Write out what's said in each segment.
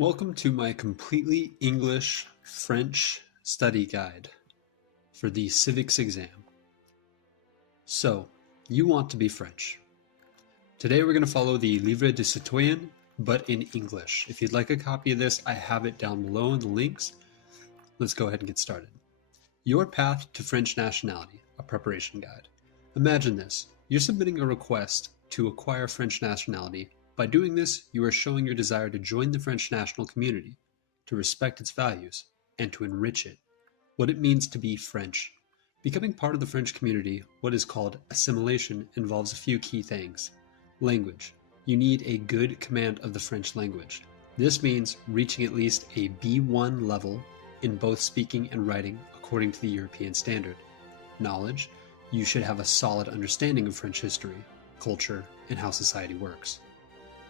Welcome to my completely English French study guide for the civics exam. So, you want to be French. Today we're going to follow the Livret Du Citoyen, but in English. If you'd like a copy of this, I have it down below in the links. Let's go ahead and get started. Your path to French nationality, a preparation guide. Imagine this. You're submitting a request to acquire French nationality. By doing this, you are showing your desire to join the French national community, to respect its values, and to enrich it. What it means to be French. Becoming part of the French community, what is called assimilation, involves a few key things. Language. You need a good command of the French language. This means reaching at least a B1 level in both speaking and writing according to the European standard. Knowledge. You should have a solid understanding of French history, culture, and how society works.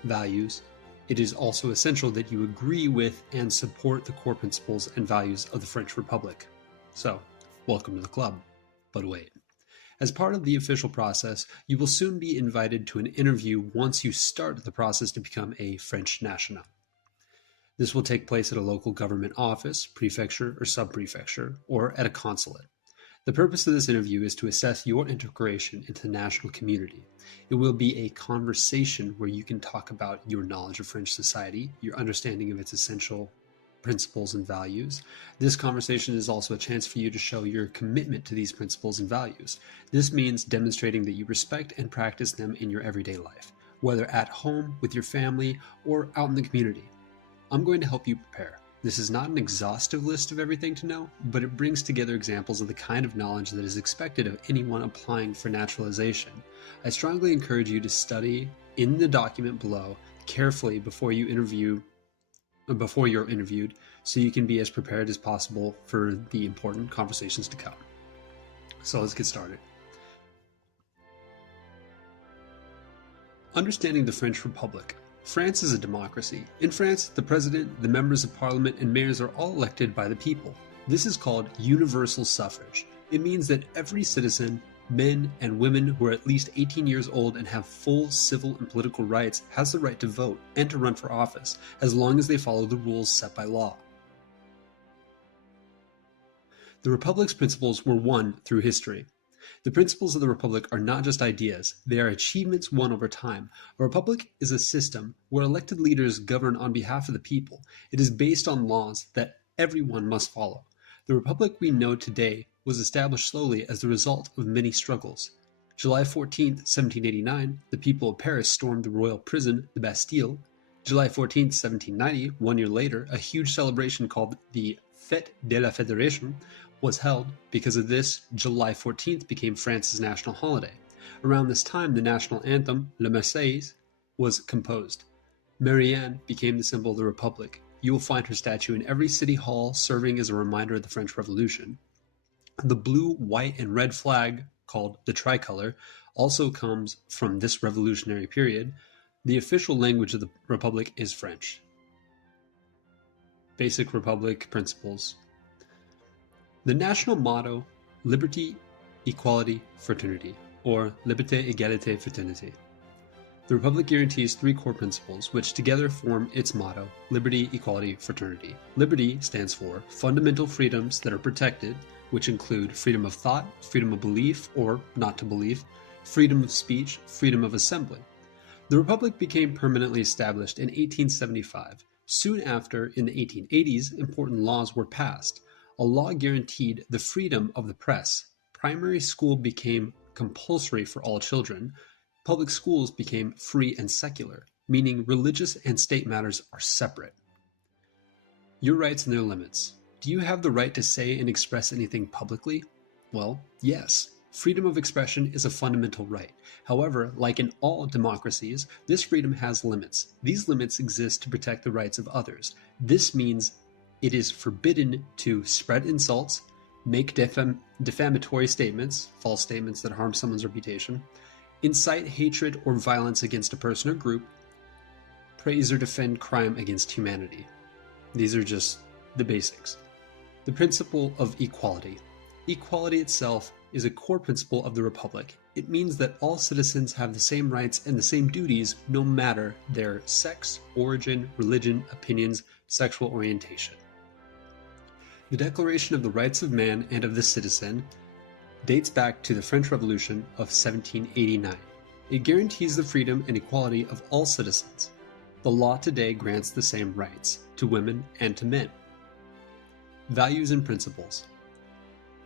Values. It is also essential that you agree with and support the core principles and values of the French Republic. So, welcome to the club. But wait. As part of the official process, you will soon be invited to an interview once you start the process to become a French national. This will take place at a local government office, prefecture, or sub-prefecture, or at a consulate. The purpose of this interview is to assess your integration into the national community. It will be a conversation where you can talk about your knowledge of French society, your understanding of its essential principles and values. This conversation is also a chance for you to show your commitment to these principles and values. This means demonstrating that you respect and practice them in your everyday life, whether at home, with your family, or out in the community. I'm going to help you prepare. This is not an exhaustive list of everything to know, but it brings together examples of the kind of knowledge that is expected of anyone applying for naturalization. I strongly encourage you to study in the document below carefully before you're interviewed, so you can be as prepared as possible for the important conversations to come. So let's get started. Understanding the French Republic. France is a democracy. In France, the president, the members of parliament, and mayors are all elected by the people. This is called universal suffrage. It means that every citizen, men and women who are at least 18 years old and have full civil and political rights, has the right to vote and to run for office, as long as they follow the rules set by law. The Republic's principles were won through history. The principles of the Republic are not just ideas, they are achievements won over time. A republic is a system where elected leaders govern on behalf of the people. It is based on laws that everyone must follow. The Republic we know today was established slowly as the result of many struggles. July 14, 1789, the people of Paris stormed the royal prison, the Bastille. July 14, 1790, 1 year later, a huge celebration called the Fête de la Fédération was held. Because of this, July 14th became France's national holiday. Around this time, the national anthem, La Marseillaise, was composed. Marianne became the symbol of the Republic. You will find her statue in every city hall, serving as a reminder of the French Revolution. The blue, white, and red flag, called the tricolor, also comes from this revolutionary period. The official language of the Republic is French. Basic Republic principles. The national motto, Liberté, Equality, Fraternity, or Liberté, Égalité, Fraternité. The Republic guarantees three core principles, which together form its motto, Liberty, Equality, Fraternity. Liberty stands for fundamental freedoms that are protected, which include freedom of thought, freedom of belief or not to believe, freedom of speech, freedom of assembly. The Republic became permanently established in 1875. Soon after, in the 1880s, important laws were passed. A law guaranteed the freedom of the press. Primary school became compulsory for all children. Public schools became free and secular, meaning religious and state matters are separate. Your rights and their limits. Do you have the right to say and express anything publicly? Well, yes. Freedom of expression is a fundamental right. However, like in all democracies, this freedom has limits. These limits exist to protect the rights of others. This means it is forbidden to spread insults, make defamatory statements, false statements that harm someone's reputation, incite hatred or violence against a person or group, praise or defend crime against humanity. These are just the basics. The principle of equality. Equality itself is a core principle of the Republic. It means that all citizens have the same rights and the same duties no matter their sex, origin, religion, opinions, sexual orientation. The Declaration of the Rights of Man and of the Citizen dates back to the French Revolution of 1789. It guarantees the freedom and equality of all citizens. The law today grants the same rights to women and to men. Values and principles.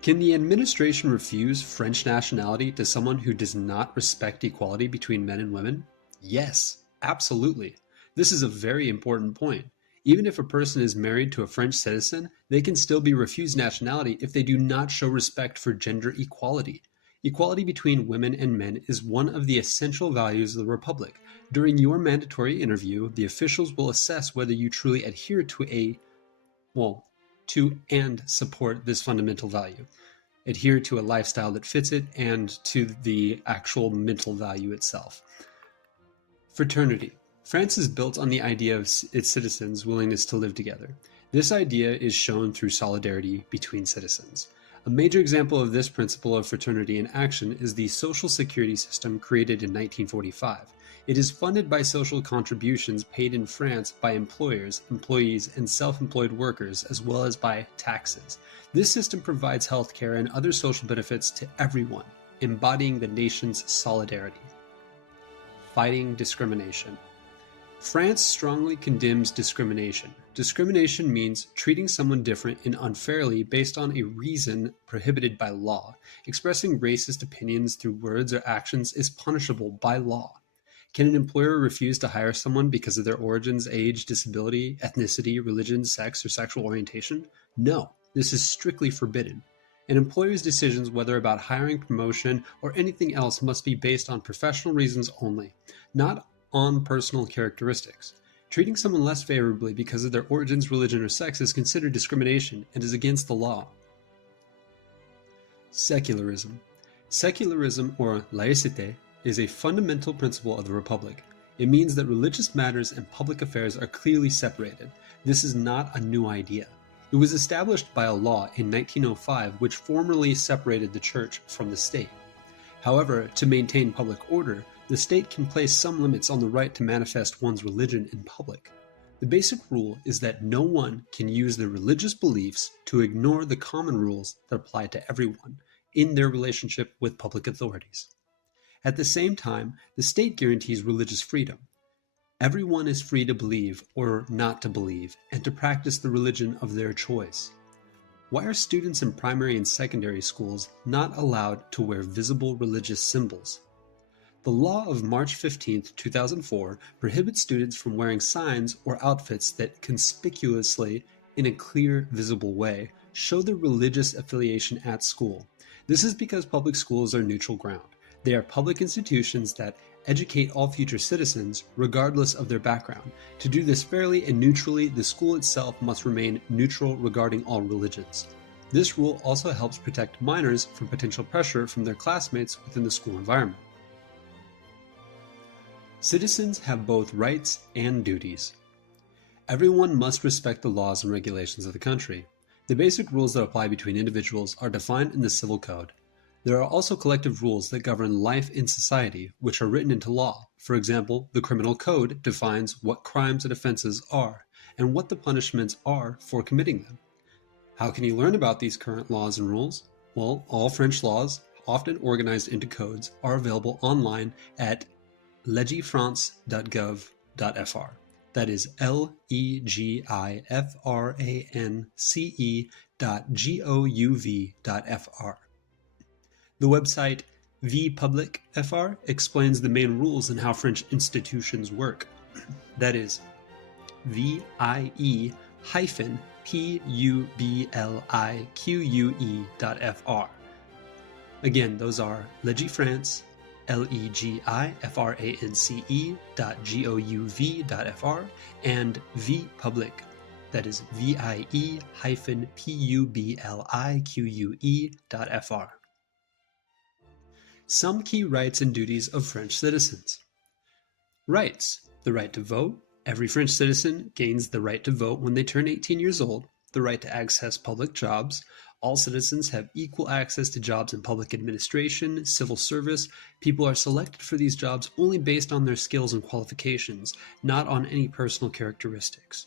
Can the administration refuse French nationality to someone who does not respect equality between men and women? Yes, absolutely. This is a very important point. Even if a person is married to a French citizen, they can still be refused nationality if they do not show respect for gender equality. Equality between women and men is one of the essential values of the Republic. During your mandatory interview, the officials will assess whether you truly adhere to and support this fundamental value. Adhere to a lifestyle that fits it and to the actual mental value itself. Fraternity. France is built on the idea of its citizens' willingness to live together. This idea is shown through solidarity between citizens. A major example of this principle of fraternity in action is the social security system created in 1945. It is funded by social contributions paid in France by employers, employees, and self-employed workers, as well as by taxes. This system provides health care and other social benefits to everyone, embodying the nation's solidarity. Fighting discrimination. France strongly condemns discrimination. Discrimination means treating someone different and unfairly based on a reason prohibited by law. Expressing racist opinions through words or actions is punishable by law. Can an employer refuse to hire someone because of their origins, age, disability, ethnicity, religion, sex, or sexual orientation? No, this is strictly forbidden. An employer's decisions, whether about hiring, promotion, or anything else, must be based on professional reasons only, not on personal characteristics. Treating someone less favorably because of their origins, religion, or sex is considered discrimination and is against the law. Secularism. Secularism, or laïcité, is a fundamental principle of the Republic. It means that religious matters and public affairs are clearly separated. This is not a new idea. It was established by a law in 1905 which formally separated the church from the state. However, to maintain public order, the state can place some limits on the right to manifest one's religion in public. The basic rule is that no one can use their religious beliefs to ignore the common rules that apply to everyone in their relationship with public authorities. At the same time, the state guarantees religious freedom. Everyone is free to believe or not to believe, and to practice the religion of their choice. Why are students in primary and secondary schools not allowed to wear visible religious symbols? The law of March 15, 2004 prohibits students from wearing signs or outfits that conspicuously, in a clear, visible way, show their religious affiliation at school. This is because public schools are neutral ground. They are public institutions that educate all future citizens, regardless of their background. To do this fairly and neutrally, the school itself must remain neutral regarding all religions. This rule also helps protect minors from potential pressure from their classmates within the school environment. Citizens have both rights and duties. Everyone must respect the laws and regulations of the country. The basic rules that apply between individuals are defined in the Civil Code. There are also collective rules that govern life in society, which are written into law. For example, the Criminal Code defines what crimes and offenses are, and what the punishments are for committing them. How can you learn about these current laws and rules? Well, all French laws, often organized into codes, are available online at legifrance.gov.fr. That is legifrance.gov.fr. The website vpublic.fr explains the main rules and how French institutions work. That is vie-publique.fr. Again, those are legifrance, legifrance.gov.fr, and vpublic, that is vie-publique.fr. Some key rights and duties of French citizens. Rights: the right to vote. Every French citizen gains the right to vote when they turn 18 years old. The right to access public jobs. All citizens have equal access to jobs in public administration, civil service. People are selected for these jobs only based on their skills and qualifications, not on any personal characteristics.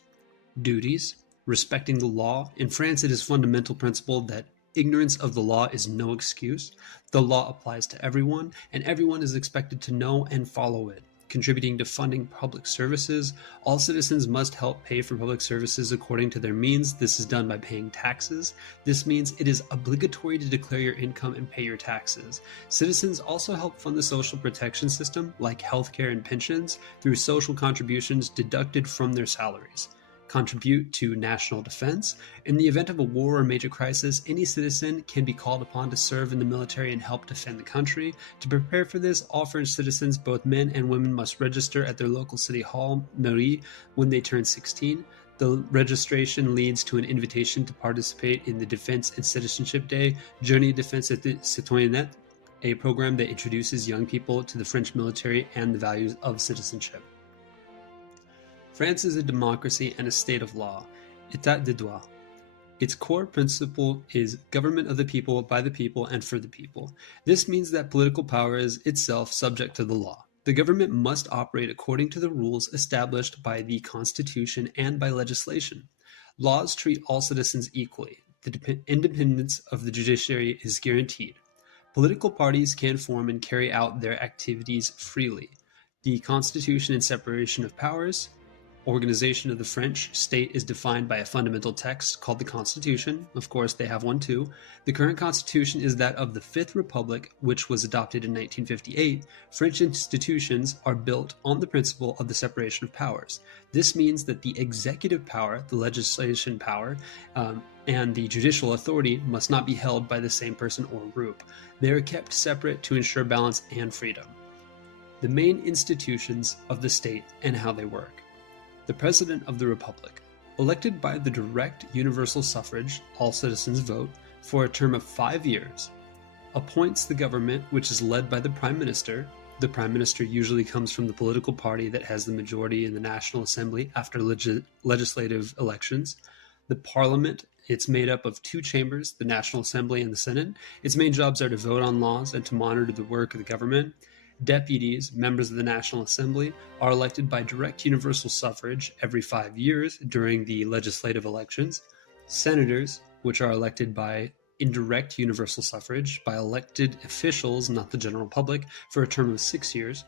Duties. Respecting the law. In France, it is a fundamental principle that ignorance of the law is no excuse. The law applies to everyone, and everyone is expected to know and follow it. Contributing to funding public services. All citizens must help pay for public services according to their means. This is done by paying taxes. This means it is obligatory to declare your income and pay your taxes. Citizens also help fund the social protection system, like healthcare and pensions, through social contributions deducted from their salaries. Contribute to national defense. In the event of a war or major crisis, any citizen can be called upon to serve in the military and help defend the country. To prepare for this, all French citizens, both men and women, must register at their local city hall, mairie, when they turn 16. The registration leads to an invitation to participate in the Defense and Citizenship Day, Journée Défense et Citoyenneté, a program that introduces young people to the French military and the values of citizenship. France is a democracy and a state of law, état de droit. Its core principle is government of the people, by the people, and for the people. This means that political power is itself subject to the law. The government must operate according to the rules established by the Constitution and by legislation. Laws treat all citizens equally. The independence of the judiciary is guaranteed. Political parties can form and carry out their activities freely. The Constitution and separation of powers. Organization of the French state is defined by a fundamental text called the Constitution. Of course, they have one too. The current Constitution is that of the Fifth Republic, which was adopted in 1958. French institutions are built on the principle of the separation of powers. This means that the executive power, the legislation power, and the judicial authority must not be held by the same person or group. They are kept separate to ensure balance and freedom. The main institutions of the state and how they work. The President of the Republic, elected by the direct universal suffrage, all citizens vote, for a term of 5 years, appoints the government, which is led by the Prime Minister. The Prime Minister usually comes from the political party that has the majority in the National Assembly after legislative elections. The Parliament, it's made up of two chambers, the National Assembly and the Senate. Its main jobs are to vote on laws and to monitor the work of the government. Deputies, members of the National Assembly, are elected by direct universal suffrage every 5 years during the legislative elections. Senators, which are elected by indirect universal suffrage by elected officials, not the general public, for a term of 6 years.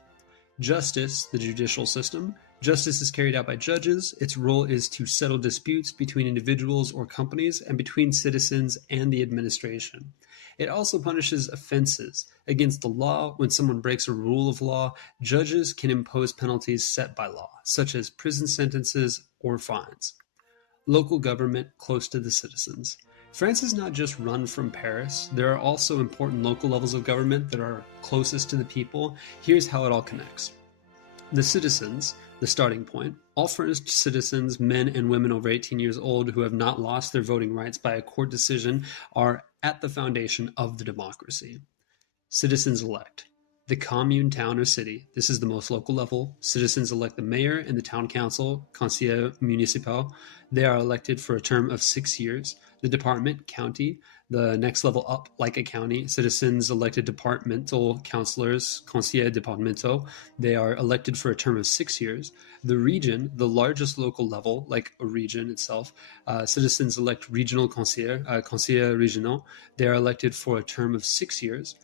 Justice, the judicial system. Justice is carried out by judges. Its role is to settle disputes between individuals or companies and between citizens and the administration. It also punishes offenses against the law. When someone breaks a rule of law, judges can impose penalties set by law, such as prison sentences or fines. Local government close to the citizens. France is not just run from Paris. There are also important local levels of government that are closest to the people. Here's how it all connects. The citizens, the starting point. All French citizens, men and women over 18 years old who have not lost their voting rights by a court decision, are at the foundation of the democracy. Citizens elect. The commune, town, or city. This is the most local level. Citizens elect the mayor and the town council, conseiller municipal. They are elected for a term of 6 years. The department, county, the next level up, like a county. Citizens elected departmental councillors, conseillers départementaux. They are elected for a term of 6 years. The region, the largest local level, like a region itself. Citizens elect regional conseillers, conseillers régionaux. They are elected for a term of 6 years.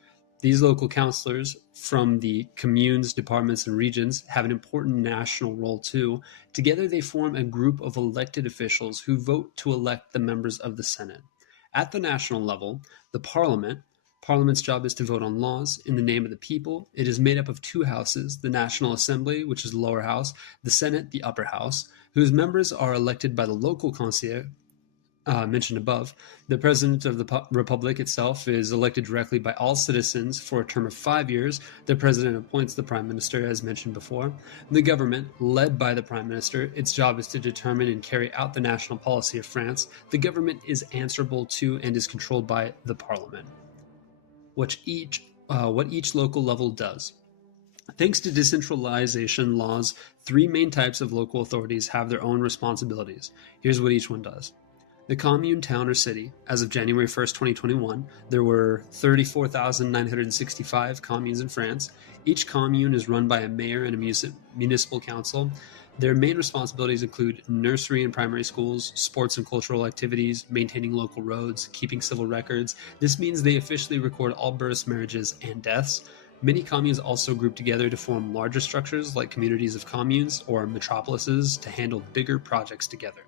These local councillors from the communes, departments, and regions have an important national role too. Together they form a group of elected officials who vote to elect the members of the Senate. At the national level, the Parliament's job is to vote on laws in the name of the people. It is made up of two houses, the National Assembly, which is the lower house, the Senate, the upper house, whose members are elected by the local conseiller, mentioned above. The President of the Republic itself is elected directly by all citizens for a term of 5 years. The President appoints the Prime Minister, as mentioned before. The government, led by the Prime Minister, its job is to determine and carry out the national policy of France. The government is answerable to and is controlled by the Parliament. What each local level does. Thanks to decentralization laws, 3 main types of local authorities have their own responsibilities. Here's what each one does. The commune, town, or city. As of January 1st, 2021, there were 34,965 communes in France. Each commune is run by a mayor and a municipal council. Their main responsibilities include nursery and primary schools, sports and cultural activities, maintaining local roads, keeping civil records. This means they officially record all births, marriages, and deaths. Many communes also group together to form larger structures like communities of communes or metropolises to handle bigger projects together.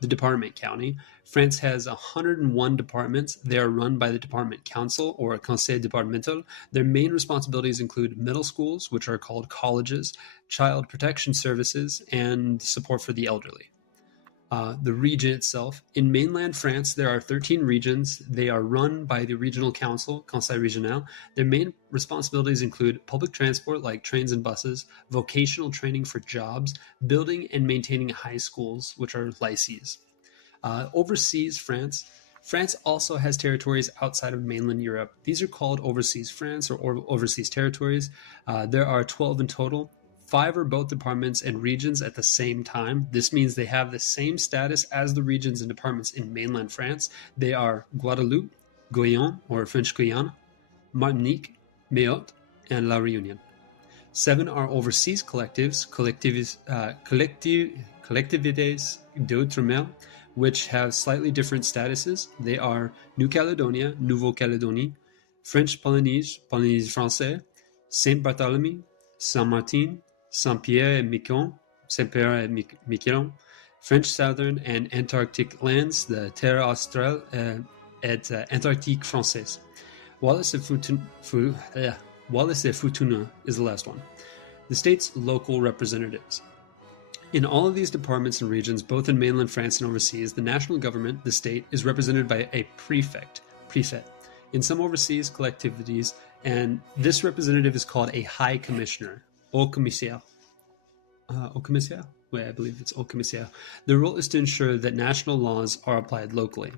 The department county. France has 101 departments. They are run by the department council or conseil départemental. Their main responsibilities include middle schools, which are called colleges, child protection services, and support for the elderly. The region itself. In mainland France, there are 13 regions. They are run by the regional council, Conseil Régional. Their main responsibilities include public transport like trains and buses, vocational training for jobs, building and maintaining high schools, which are lycées. Overseas France. France also has territories outside of mainland Europe. These are called overseas France or overseas territories. There are 12 in total. 5 are both departments and regions at the same time. This means they have the same status as the regions and departments in mainland France. They are Guadeloupe, Guyane, or French Guyana, Martinique, Mayotte, and La Réunion. 7 are overseas collectives, collectivités d'outre-mer, which have slightly different statuses. They are New Caledonia, Nouvelle-Calédonie, French Polynésie, Polynésie Française, Saint-Barthélemy, Saint-Martin, Saint-Pierre et Miquelon, Saint-Pierre et Miquelon, French Southern and Antarctic lands, the Terre Australe et Antarctique Française. Wallis et Futuna is the last one. The state's local representatives. In all of these departments and regions, both in mainland France and overseas, the national government, the state, is represented by a prefect. In some overseas collectivities, and this representative is called a high commissioner, haut commissaire. Haut commissaire? Wait, I believe it's haut commissaire. Their role is to ensure that national laws are applied locally.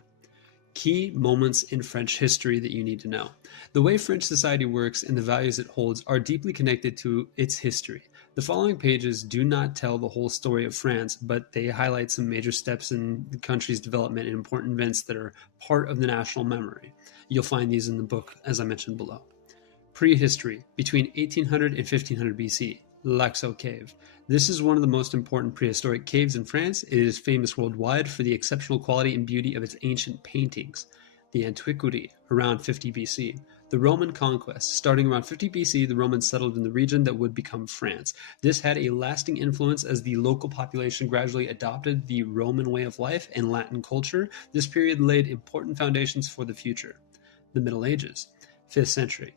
Key moments in French history that you need to know. The way French society works and the values it holds are deeply connected to its history. The following pages do not tell the whole story of France, but they highlight some major steps in the country's development and important events that are part of the national memory. You'll find these in the book, as I mentioned below. Prehistory, between 1800 and 1500 BC, Laxo Cave. This is one of the most important prehistoric caves in France. It is famous worldwide for the exceptional quality and beauty of its ancient paintings. The Antiquity, around 50 BC. The Roman conquest. Starting around 50 BC, the Romans settled in the region that would become France. This had a lasting influence as the local population gradually adopted the Roman way of life and Latin culture. This period laid important foundations for the future. The Middle Ages, 5th century.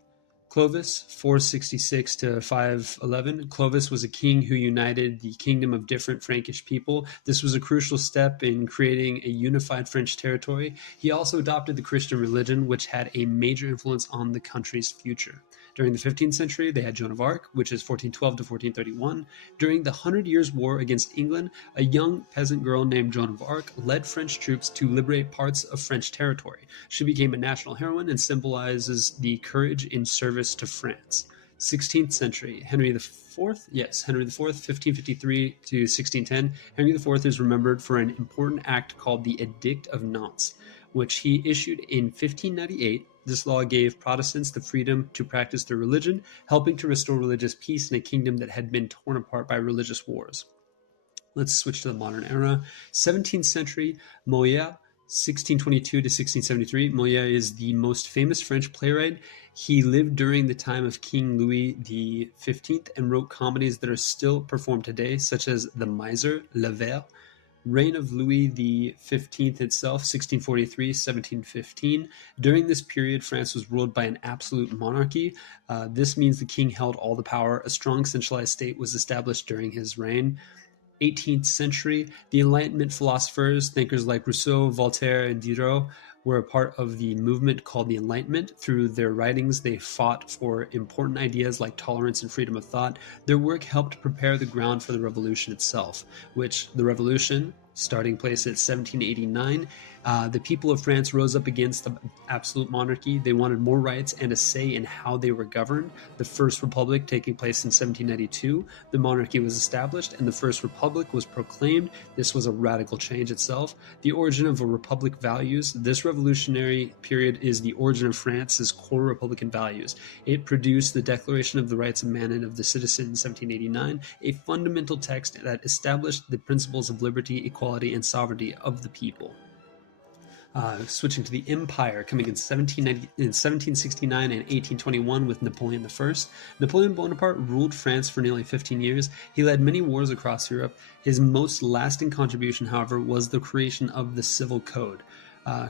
Clovis, 466 to 511. Clovis was a king who united the kingdom of different Frankish people. This was a crucial step in creating a unified French territory. He also adopted the Christian religion, which had a major influence on the country's future. During the 15th century, they had Joan of Arc, which is 1412 to 1431. During the 100 Years' War against England, a young peasant girl named Joan of Arc led French troops to liberate parts of French territory. She became a national heroine and symbolizes the courage in service to France. 16th century, Henry IV, 1553 to 1610. Henry IV is remembered for an important act called the Edict of Nantes, which he issued in 1598. This law gave Protestants the freedom to practice their religion, helping to restore religious peace in a kingdom that had been torn apart by religious wars. Let's switch to the modern era. 17th century, Molière, 1622 to 1673. Molière is the most famous French playwright. He lived during the time of King Louis XV and wrote comedies that are still performed today, such as The Miser, Livret. Reign of Louis XV itself, 1643-1715. During this period, France was ruled by an absolute monarchy. This means the king held all the power. A strong centralized state was established during his reign. 18th century, the Enlightenment philosophers, thinkers like Rousseau, Voltaire, and Diderot were a part of the movement called the Enlightenment. Through their writings, they fought for important ideas like tolerance and freedom of thought. Their work helped prepare the ground for the revolution itself, which the revolution, starting place at 1789, The people of France rose up against the absolute monarchy. They wanted more rights and a say in how they were governed. The First Republic taking place in 1792, the monarchy was established and the First Republic was proclaimed. This was a radical change itself. The origin of a republic values. This revolutionary period is the origin of France's core republican values. It produced the Declaration of the Rights of Man and of the Citizen in 1789, a fundamental text that established the principles of liberty, equality, and sovereignty of the people. Switching to the empire, coming in 1769 and 1821 with Napoleon I. Napoleon Bonaparte ruled France for nearly 15 years. He led many wars across Europe. His most lasting contribution, however, was the creation of the Civil Code,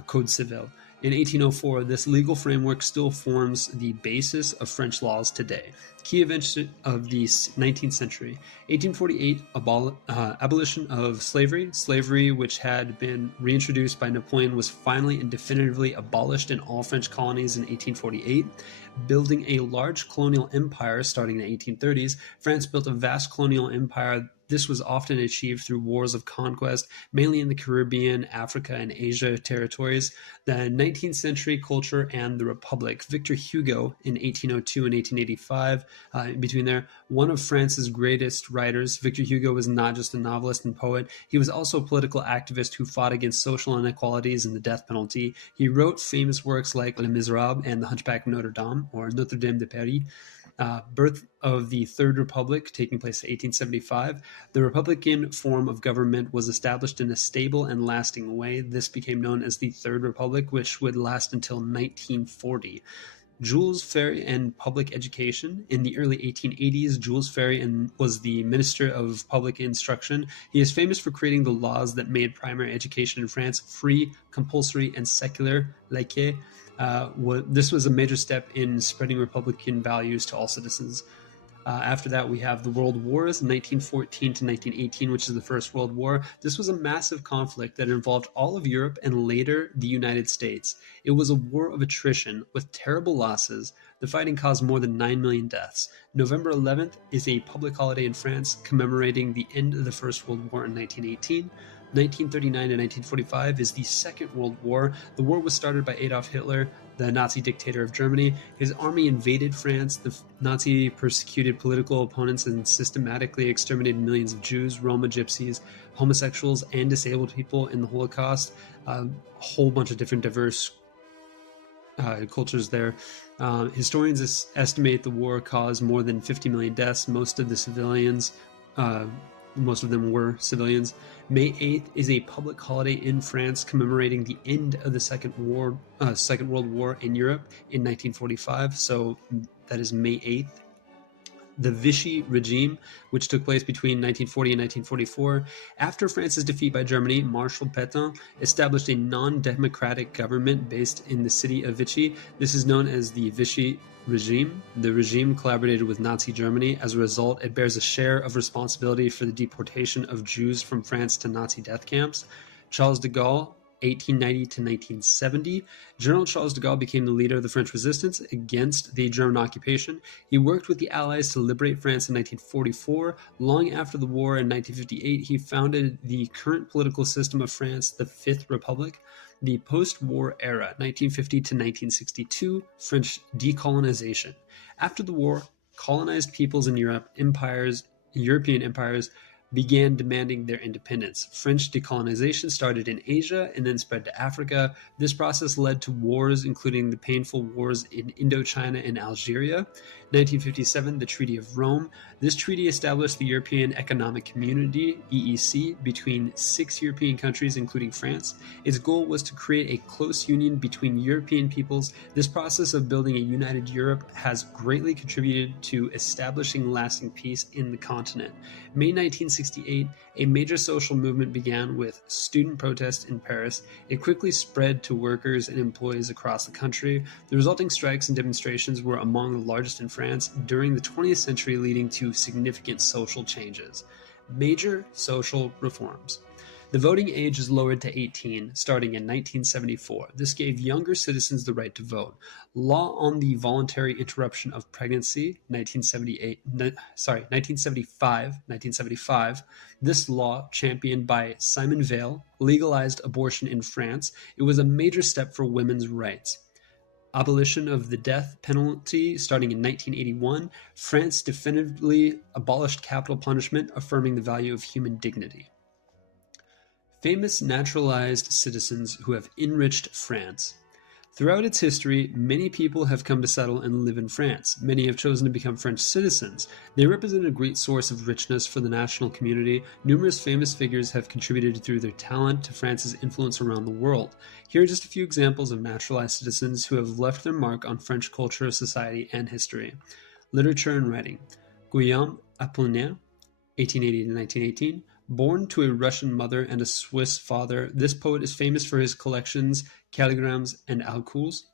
Code Civil. In 1804, this legal framework still forms the basis of French laws today. Key events of the 19th century. 1848, abolition of slavery. Slavery, which had been reintroduced by Napoleon, was finally and definitively abolished in all French colonies in 1848. Building a large colonial empire starting in the 1830s, France built a vast colonial empire. This was often achieved through wars of conquest, mainly in the Caribbean, Africa, and Asia territories. The 19th century culture and the Republic. Victor Hugo in 1802 and 1885, in between there, one of France's greatest writers. Victor Hugo was not just a novelist and poet, he was also a political activist who fought against social inequalities and the death penalty. He wrote famous works like Les Miserables and The Hunchback of Notre Dame, or Notre Dame de Paris. Birth of the Third Republic, taking place in 1875. The Republican form of government was established in a stable and lasting way. This became known as the Third Republic, which would last until 1940. Jules Ferry and public education. In the early 1880s, Jules Ferry was the Minister of Public Instruction. He is famous for creating the laws that made primary education in France free, compulsory, and secular, laïque. This was a major step in spreading Republican values to all citizens. After that, we have the World Wars, 1914 to 1918, which is the First World War. This was a massive conflict that involved all of Europe and later the United States. It was a war of attrition with terrible losses. The fighting caused more than 9 million deaths. November 11th is a public holiday in France commemorating the end of the First World War in 1918. 1939 to 1945 is the Second World War. The war was started by Adolf Hitler, the Nazi dictator of Germany. His army invaded France. The Nazi persecuted political opponents and systematically exterminated millions of Jews, Roma, Gypsies, homosexuals, and disabled people in the Holocaust. A whole bunch of different diverse cultures there. Historians estimate the war caused more than 50 million deaths. Most of them were civilians. May 8th is a public holiday in France commemorating the end of the Second World War in Europe in 1945. So that is May 8th. The Vichy regime, which took place between 1940 and 1944. After France's defeat by Germany, Marshal Pétain established a non-democratic government based in the city of Vichy. This is known as the Vichy regime. The regime collaborated with Nazi Germany. As a result, it bears a share of responsibility for the deportation of Jews from France to Nazi death camps. Charles de Gaulle, 1890 to 1970. General Charles de Gaulle became the leader of the French resistance against the German occupation. He worked with the Allies to liberate France in 1944. Long after the war in 1958, he founded the current political system of France, the Fifth Republic. The post-war era, 1950 to 1962, French decolonization. After the war, colonized peoples in European empires, began demanding their independence. French decolonization started in Asia and then spread to Africa. This process led to wars, including the painful wars in Indochina and Algeria. 1957, the Treaty of Rome. This treaty established the European Economic Community, EEC, between 6 European countries, including France. Its goal was to create a close union between European peoples. This process of building a united Europe has greatly contributed to establishing lasting peace in the continent. May 1968, a major social movement began with student protests in Paris. It quickly spread to workers and employees across the country. The resulting strikes and demonstrations were among the largest in France during the 20th century, leading to significant social changes. Major social reforms. The voting age is lowered to 18 starting in 1974. This gave younger citizens the right to vote. Law on the Voluntary Interruption of Pregnancy, 1975. This law, championed by Simone Veil, legalized abortion in France. It was a major step for women's rights. Abolition of the death penalty starting in 1981. France definitively abolished capital punishment, affirming the value of human dignity. Famous naturalized citizens who have enriched France. Throughout its history, many people have come to settle and live in France. Many have chosen to become French citizens. They represent a great source of richness for the national community. Numerous famous figures have contributed through their talent to France's influence around the world. Here are just a few examples of naturalized citizens who have left their mark on French culture, society, and history. Literature and writing. Guillaume Apollinaire, 1880 to 1918. Born to a Russian mother and a Swiss father, this poet is famous for his collections, calligrams, and alcools.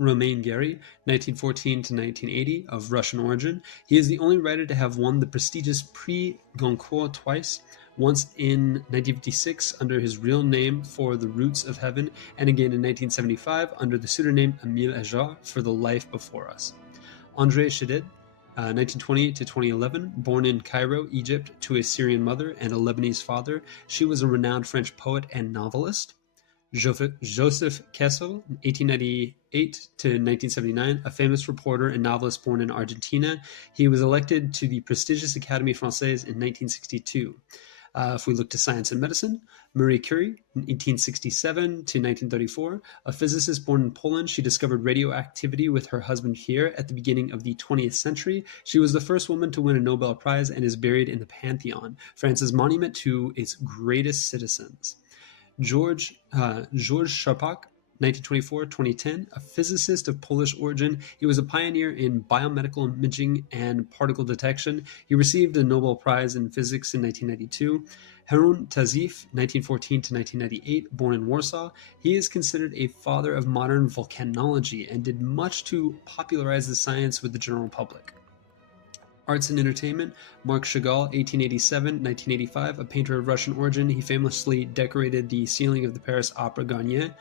Romain Gary, 1914 to 1980, of Russian origin. He is the only writer to have won the prestigious Prix Goncourt twice, once in 1956 under his real name for The Roots of Heaven, and again in 1975 under the pseudonym Émile Ajar for The Life Before Us. André Chedid, 1920 to 2011, born in Cairo, Egypt, to a Syrian mother and a Lebanese father. She was a renowned French poet and novelist. Joseph Kessel, 1898 to 1979, a famous reporter and novelist born in Argentina. He was elected to the prestigious Académie Française in 1962. If we look to science and medicine, Marie Curie, 1867 to 1934, a physicist born in Poland. She discovered radioactivity with her husband Pierre at the beginning of the 20th century. She was the first woman to win a Nobel Prize and is buried in the Pantheon, France's monument to its greatest citizens. George Charpak, 1924-2010, a physicist of Polish origin. He was a pioneer in biomedical imaging and particle detection. He received a Nobel Prize in Physics in 1992. Harun Tazif, 1914 to 1998, born in Warsaw. He is considered a father of modern volcanology and did much to popularize the science with the general public. Arts and entertainment, Marc Chagall, 1887-1985, a painter of Russian origin. He famously decorated the ceiling of the Paris Opera Garnier.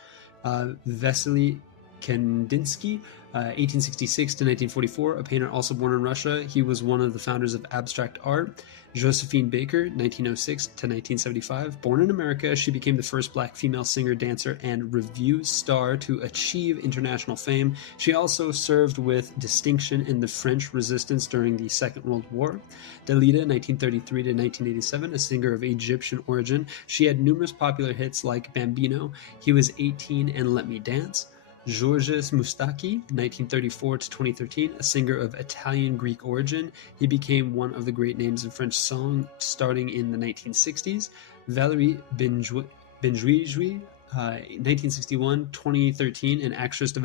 Vasily Kandinsky, 1866 to 1944, a painter also born in Russia. He was one of the founders of abstract art. Josephine Baker, 1906 to 1975, born in America. She became the first black female singer, dancer, and revue star to achieve international fame. She also served with distinction in the French Resistance during the Second World War. Dalida, 1933 to 1987, a singer of Egyptian origin. She had numerous popular hits like Bambino, He Was 18 and Let Me Dance. Georges Moustaki, 1934 to 2013, a singer of Italian-Greek origin. He became one of the great names in French song starting in the 1960s. Valérie Benjouji, 1961-2013, an actress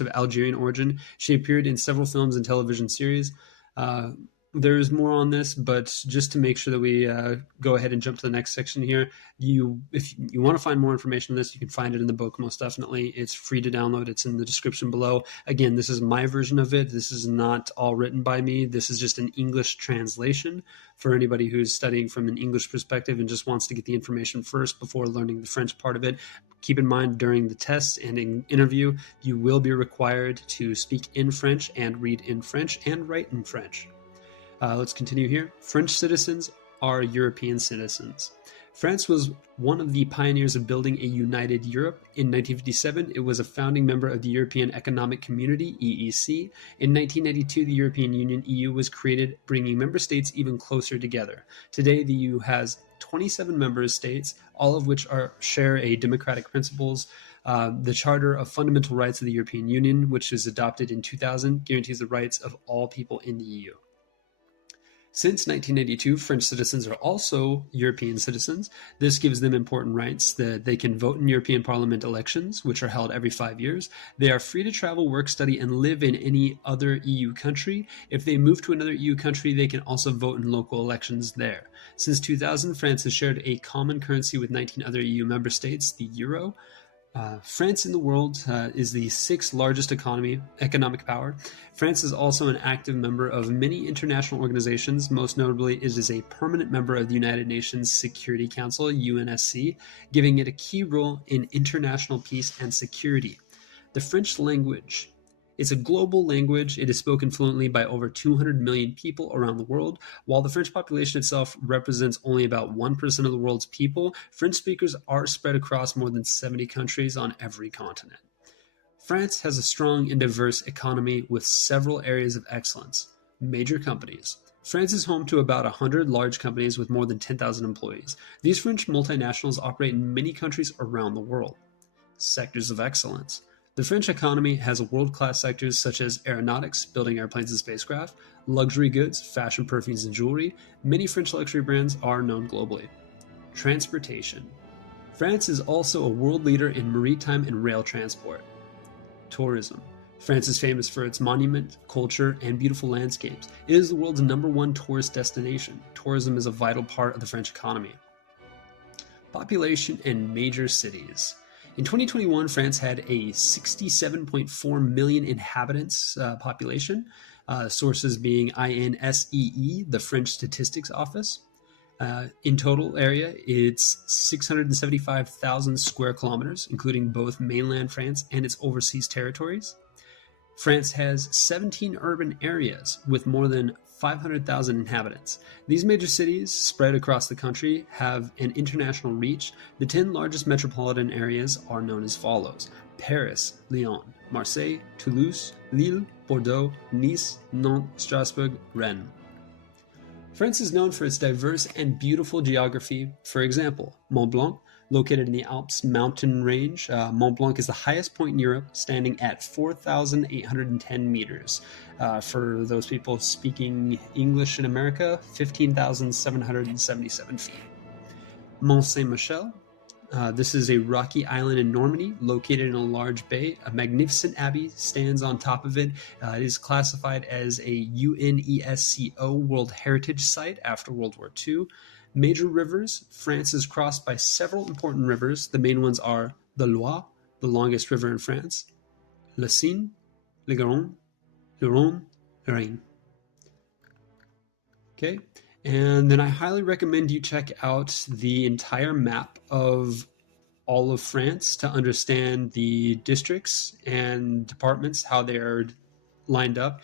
of Algerian origin. She appeared in several films and television series. There's more on this, but just to make sure that we go ahead and jump to the next section here, if you want to find more information on this, you can find it in the book, most definitely. It's free to download. It's in the description below. Again, this is my version of it. This is not all written by me. This is just an English translation for anybody who's studying from an English perspective and just wants to get the information first before learning the French part of it. Keep in mind, during the test and in interview, you will be required to speak in French and read in French and write in French. Let's continue here. French citizens are European citizens. France was one of the pioneers of building a united Europe. In 1957, it was a founding member of the European Economic Community, EEC. In 1992, the European Union, EU, was created, bringing member states even closer together. Today, the EU has 27 member states, all of which share a democratic principles. The Charter of Fundamental Rights of the European Union, which was adopted in 2000, guarantees the rights of all people in the EU. Since 1982, French citizens are also European citizens. This gives them important rights that they can vote in European Parliament elections, which are held every 5 years. They are free to travel, work, study, and live in any other EU country. If they move to another EU country, they can also vote in local elections there. Since 2000, France has shared a common currency with 19 other EU member states, the euro. France in the world is the sixth largest economic power. France is also an active member of many international organizations. Most notably, it is a permanent member of the United Nations Security Council, UNSC, giving it a key role in international peace and security. The French language is a global language. It is spoken fluently by over 200 million people around the world. While the French population itself represents only about 1% of the world's people, French speakers are spread across more than 70 countries on every continent. France has a strong and diverse economy with several areas of excellence. Major companies. France is home to about 100 large companies with more than 10,000 employees. These French multinationals operate in many countries around the world. Sectors of excellence. The French economy has world-class sectors such as aeronautics, building airplanes and spacecraft, luxury goods, fashion, perfumes, and jewelry. Many French luxury brands are known globally. Transportation. France is also a world leader in maritime and rail transport. Tourism. France is famous for its monument, culture, and beautiful landscapes. It is the world's #1 tourist destination. Tourism is a vital part of the French economy. Population and major cities. In 2021, France had a 67.4 million inhabitants population, sources being INSEE, the French Statistics Office. In total area, it's 675,000 square kilometers, including both mainland France and its overseas territories. France has 17 urban areas with more than 500,000 inhabitants. These major cities, spread across the country, have an international reach. The 10 largest metropolitan areas are known as follows: Paris, Lyon, Marseille, Toulouse, Lille, Bordeaux, Nice, Nantes, Strasbourg, Rennes. France is known for its diverse and beautiful geography. For example, Mont Blanc, located in the Alps mountain range. Mont Blanc is the highest point in Europe, standing at 4,810 meters. For those people speaking English in America, 15,777 feet. Mont Saint-Michel. This is a rocky island in Normandy, located in a large bay. A magnificent abbey stands on top of it. It is classified as a UNESCO World Heritage Site after World War II. Major rivers. France is crossed by several important rivers. The main ones are the Loire, the longest river in France, Le Seine, le Garonne, le Rhône, le Rhine. Okay, and then I highly recommend you check out the entire map of all of France to understand the districts and departments, how they are lined up.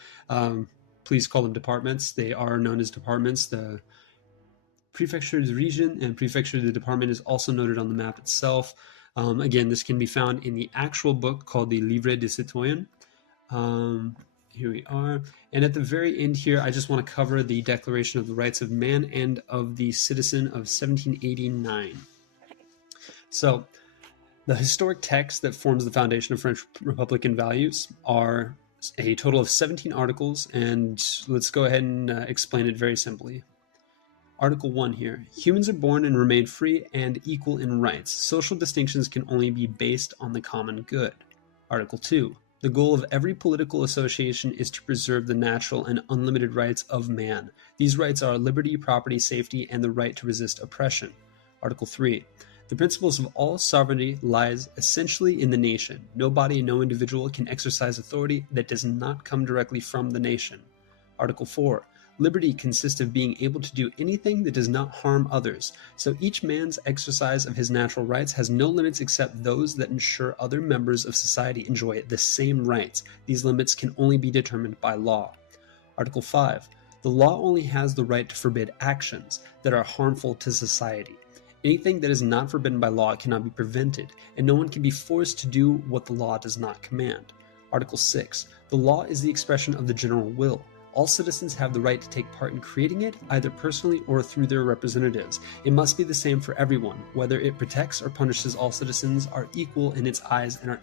Please call them departments. They are known as departments. The Prefecture de region and Prefecture de department is also noted on the map itself. Again, this can be found in the actual book called the Livret Du Citoyen. Here we are. And at the very end here, I just want to cover the Declaration of the Rights of Man and of the Citizen of 1789. So, the historic text that forms the foundation of French Republican values are a total of 17 articles, and let's go ahead and explain it very simply. Article 1 here. Humans are born and remain free and equal in rights. Social distinctions can only be based on the common good. Article 2. The goal of every political association is to preserve the natural and unlimited rights of man. These rights are liberty, property, safety, and the right to resist oppression. Article 3. The principles of all sovereignty lies essentially in the nation. No body and no individual can exercise authority that does not come directly from the nation. Article 4. Liberty consists of being able to do anything that does not harm others, so each man's exercise of his natural rights has no limits except those that ensure other members of society enjoy the same rights. These limits can only be determined by law. Article 5. The law only has the right to forbid actions that are harmful to society. Anything that is not forbidden by law cannot be prevented, and no one can be forced to do what the law does not command. Article 6. The law is the expression of the general will. All citizens have the right to take part in creating it, either personally or through their representatives. It must be the same for everyone. Whether it protects or punishes, all citizens are equal in its eyes and are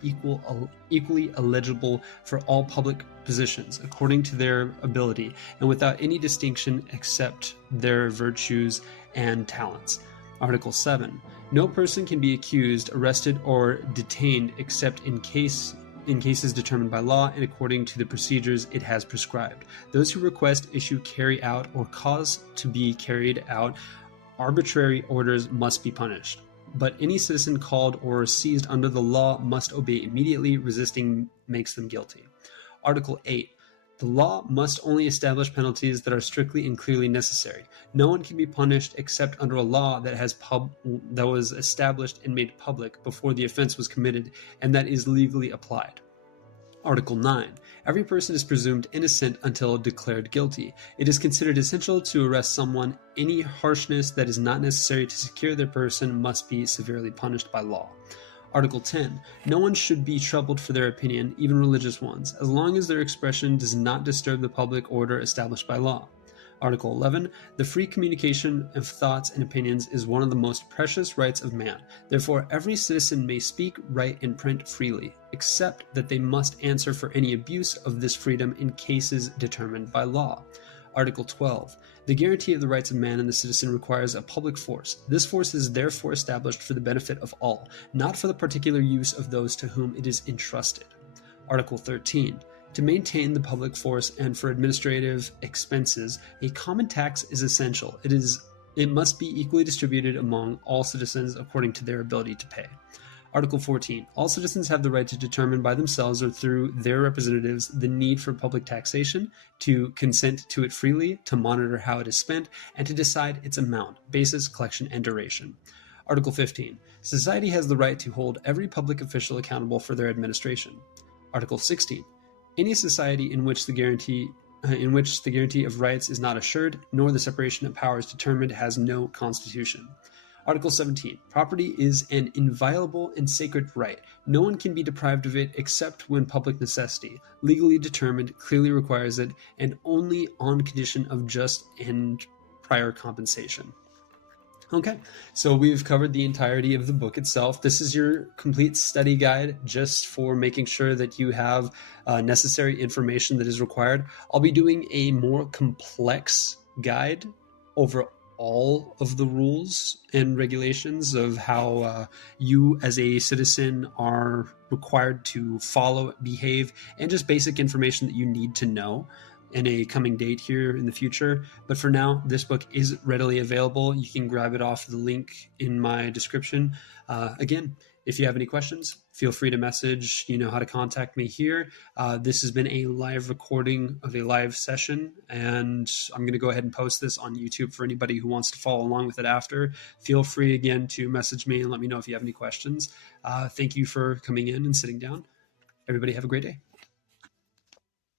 equally eligible for all public positions, according to their ability, and without any distinction except their virtues and talents. Article 7. No person can be accused, arrested, or detained except in cases determined by law and according to the procedures it has prescribed. Those who request, issue, carry out, or cause to be carried out arbitrary orders must be punished. but any citizen called or seized under the law must obey immediately. Resisting makes them guilty. Article 8. The law must only establish penalties that are strictly and clearly necessary. No one can be punished except under a law that was established and made public before the offense was committed and that is legally applied. Article 9. Every person is presumed innocent until declared guilty. It is considered essential to arrest someone. Any harshness that is not necessary to secure their person must be severely punished by law. Article 10. No one should be troubled for their opinion, even religious ones, as long as their expression does not disturb the public order established by law. Article 11. The free communication of thoughts and opinions is one of the most precious rights of man. Therefore, every citizen may speak, write, and print freely, except that they must answer for any abuse of this freedom in cases determined by law. Article 12. The guarantee of the rights of man and the citizen requires a public force. This force is therefore established for the benefit of all, not for the particular use of those to whom it is entrusted. Article 13. To maintain the public force and for administrative expenses, a common tax is essential. It must be equally distributed among all citizens according to their ability to pay. Article 14. All citizens have the right to determine by themselves or through their representatives the need for public taxation, to consent to it freely, to monitor how it is spent, and to decide its amount, basis, collection, and duration. Article 15. Society has the right to hold every public official accountable for their administration. Article 16. Any society in which the guarantee of rights is not assured, nor the separation of powers determined, has no constitution. Article 17. Property is an inviolable and sacred right. No one can be deprived of it except when public necessity, legally determined, clearly requires it, and only on condition of just and prior compensation. Okay, so we've covered the entirety of the book itself. This is your complete study guide just for making sure that you have necessary information that is required. I'll be doing a more complex guide over all of the rules and regulations of how you as a citizen are required to follow, behave, and just basic information that you need to know in a coming date here in the future. But for now, this book is readily available. You can grab it off the link in my description. Again, if you have any questions, feel free to message. You know how to contact me here. This has been a live recording of a live session, and I'm going to go ahead and post this on YouTube for anybody who wants to follow along with it after. Feel free again to message me and let me know if you have any questions. Thank you for coming in and sitting down. Everybody have a great day.